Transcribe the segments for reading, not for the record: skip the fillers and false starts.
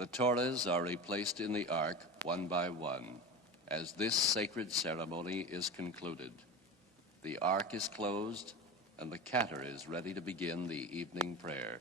The Torahs are replaced in the ark one by one as this sacred ceremony is concluded. The ark is closed and the cantor is ready to begin the evening prayer.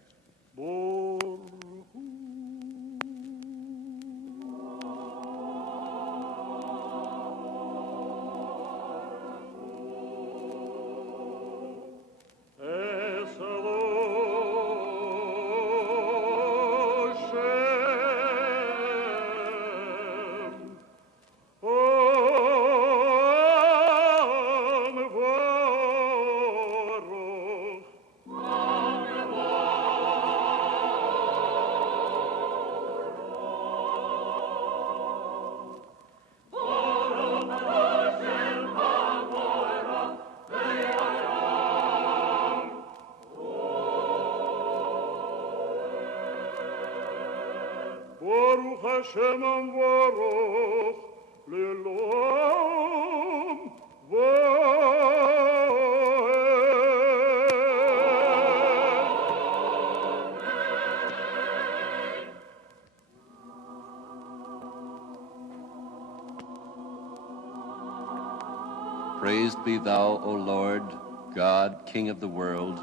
Praised be thou, O Lord, God, King of the world,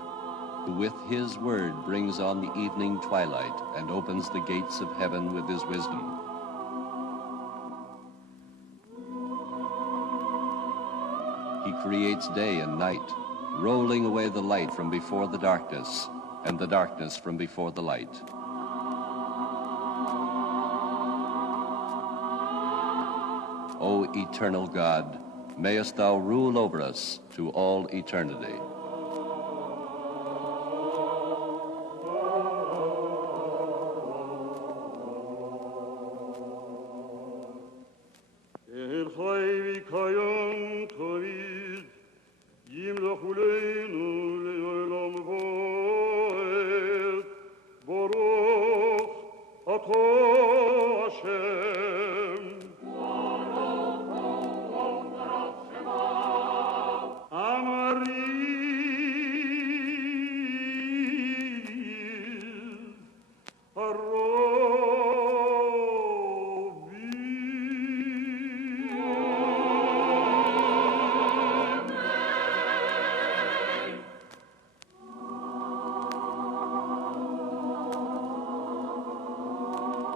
who with his word brings on the evening twilight and opens the gates of heaven with his wisdom. He creates day and night, rolling away the light from before the darkness, and the darkness from before the light. O eternal God, mayest thou rule over us to all eternity.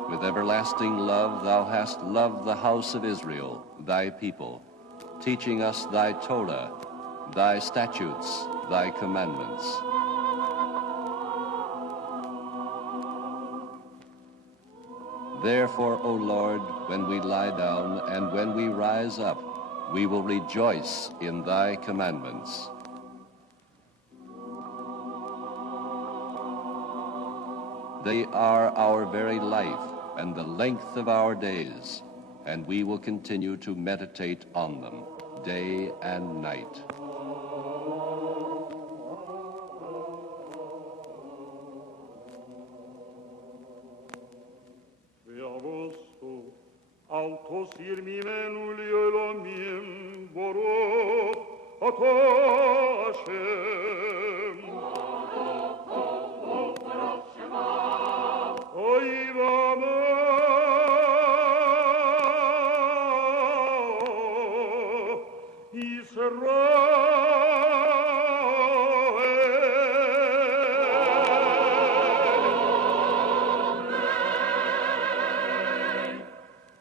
With everlasting love thou hast loved the house of Israel, thy people, teaching us thy Torah, thy statutes, thy commandments. Therefore, O Lord, when we lie down and when we rise up, we will rejoice in thy commandments. They are our very life and the length of our days, and we will continue to meditate on them day and night.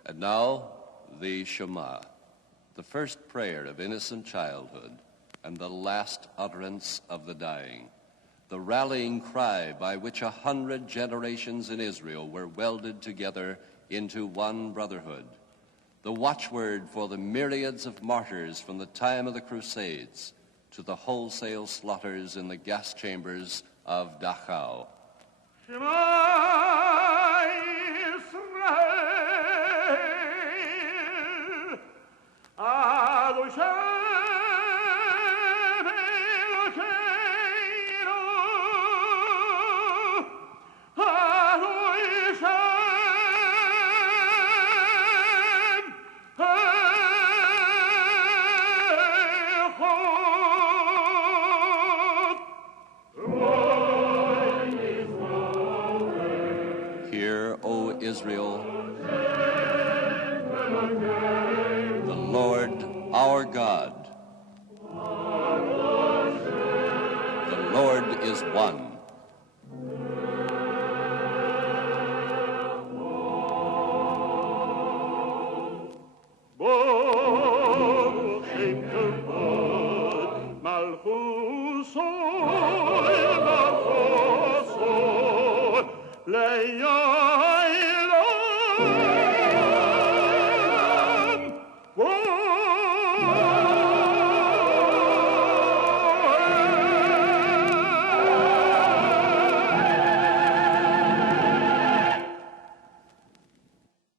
And now, the Shema, the first prayer of innocent childhood and the last utterance of the dying, the rallying cry by which 100 generations in Israel were welded together into one brotherhood, the watchword for the myriads of martyrs from the time of the Crusades to the wholesale slaughters in the gas chambers of Dachau. Shema Yisrael, Adonai Shem Elokeinu, Adonai Shem Echad. Hear, O Israel, the Lord our God, the Lord is one. Leia